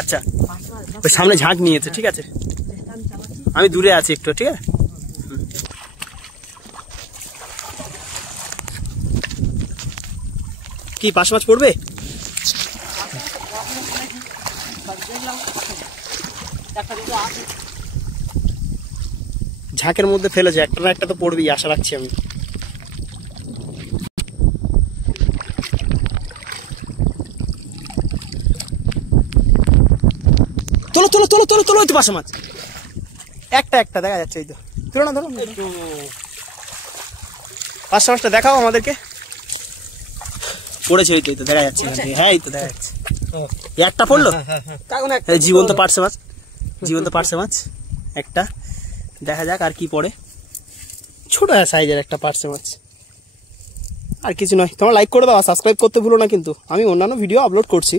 আচ্ছা ওই সামনে ঝাঁক নিয়েছে, ঠিক আছে আমি দূরে আছি একটু, ঠিক আছে। কি পাশ মাছ পড়বে? ঝাঁকের মধ্যে ফেলেছে, একটা না একটা তো পড়বেই আশা রাখছি আমি। তোলো তোলো তোলো তোলো তোলো, ওই তো পাশে মাছ একটা একটা দেখা যাচ্ছে, এই তো তোলো না, ধরো পাঁচটা মাছটা দেখাও আমাদেরকে। পড়েছে, ওই তো দেখা যাচ্ছে, হ্যাঁ এই তো দেখা যাচ্ছে, একটা পড়লো জীবন্ত পার্শে মাছ, জীবন্ত পার্শে মাছ একটা। দেখা যাক আর কি পড়ে, ছোট সাইজের একটা পার্শে মাছ, আর কিছু নয়। তোমরা লাইক করে দাও, সাবস্ক্রাইব করতে ভুলো না কিন্তু, আমি অন্যান্য ভিডিও আপলোড করছি।